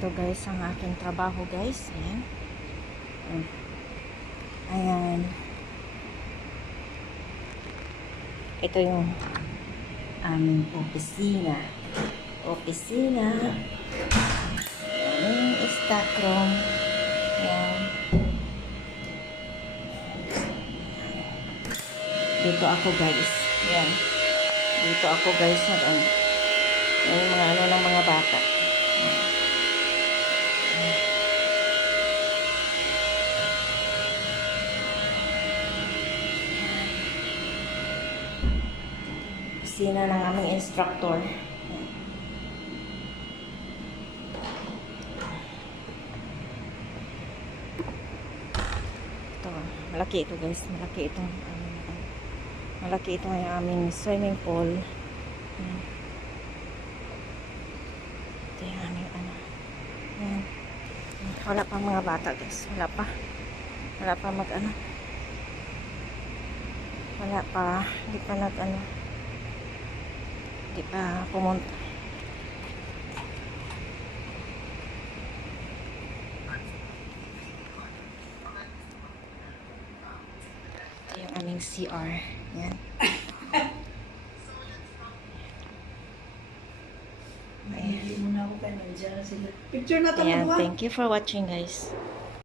Ito guys, ang aking trabaho guys. Ayan. Ayan. Ito yung aming opisina. Aming stock room. Ayan. Dito ako guys. Ayan. Dito ako guys. Yung mga ano ng mga bata. Opisina ng aming instructor. Ito, malaki ito guys. Malaki ito yung aming swimming pool. Ito yung aming ano. Ayan. Wala pa mga bata guys. Wala pa mag ano. Wala pa. Hindi pa nag ano. Hindi pa pumunta. Ito yung aming CR. Ayan. Hindi mo na ako kayo nandiyan sila. Picture na ito. Ayan. Thank you for watching guys.